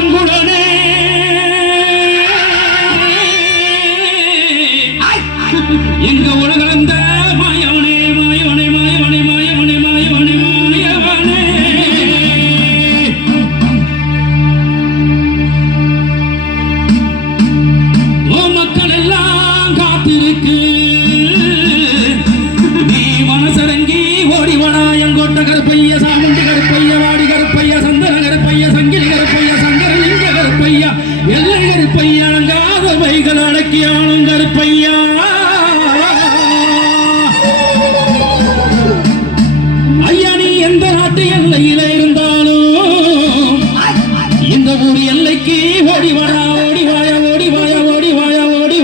பெருங்குடனே பையா. ஐயா நீ எந்த நாட்டு எல்லையில இருந்தாலும் இந்த ஊர் எல்லைக்கு ஓடி வரா ஓடி வாயா ஓடி வாயா ஓடி வாயா ஓடி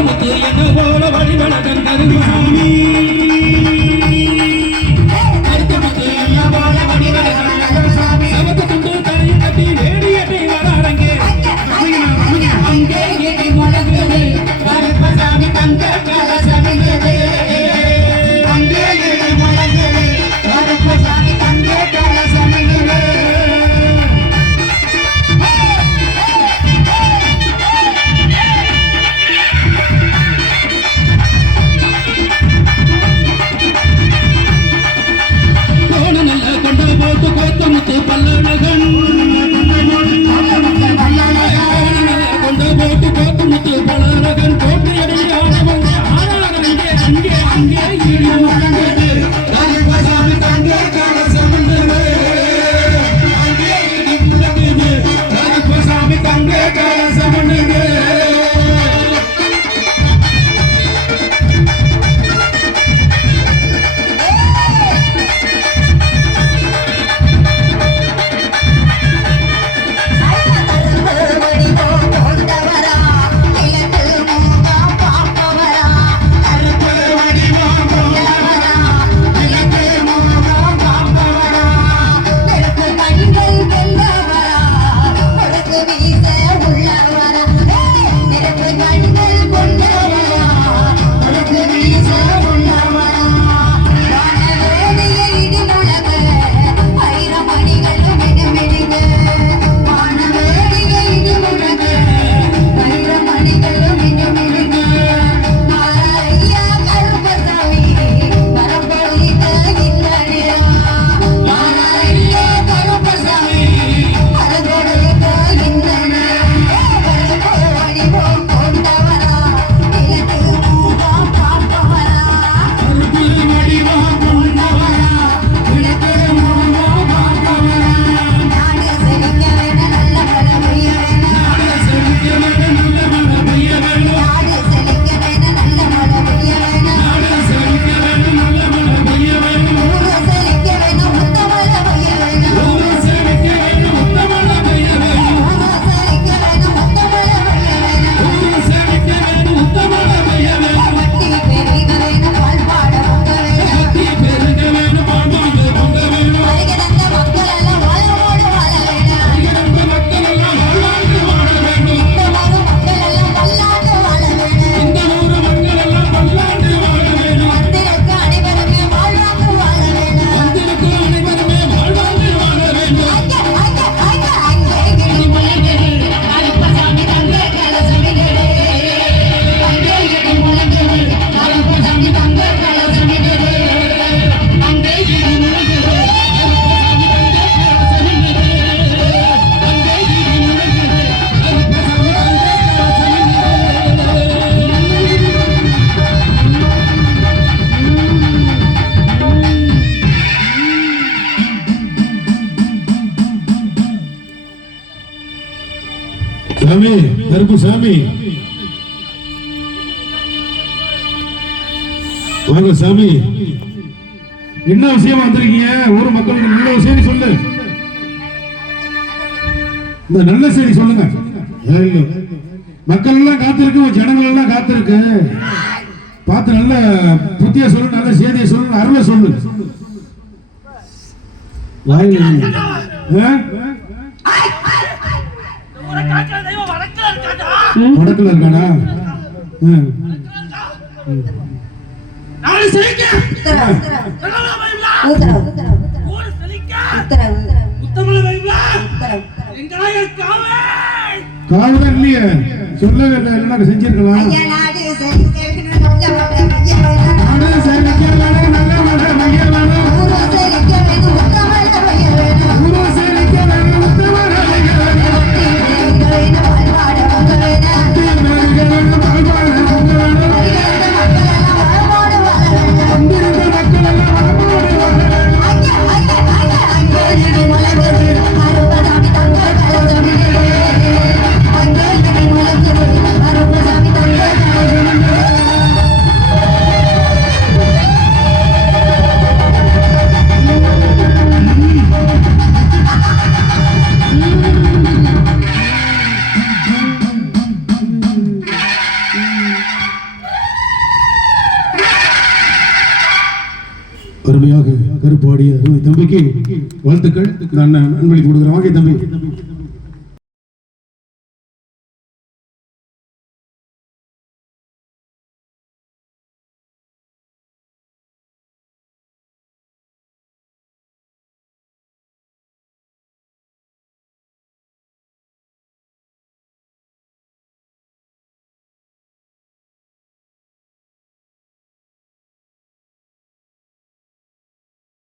முத்து என்ன போல வழிவழகன் கருமாமி தங்க கலசமிலே சாமி கருப்பு சாமி வாங்க சாமி. என்ன விஷயமா வந்திருக்கீங்க? ஊர் மக்களுக்கு நல்ல செய்தி சொல்லு. இந்த நல்ல செய்தி சொல்லுங்க. மக்கள் எல்லாம் காத்திருக்கு ஜனங்கள் எல்லாம் காத்திருக்கு. பார்த்து நல்ல புத்திய சொல்லு நல்ல செய்தியை சொல்லு அருளை சொல்லு. வாயில. ஆ? வடக்குல இருக்கானா? காவலர் இல்லையே. சொல்லவே இல்லை. எல்லாம் செஞ்சிருக்கலாம்? அருமையாக கருப்பாடிய அருமை தம்பிக்கு வாழ்த்துக்கள். நான் அன்பளி கொடுக்குறேன். வாங்க தம்பி.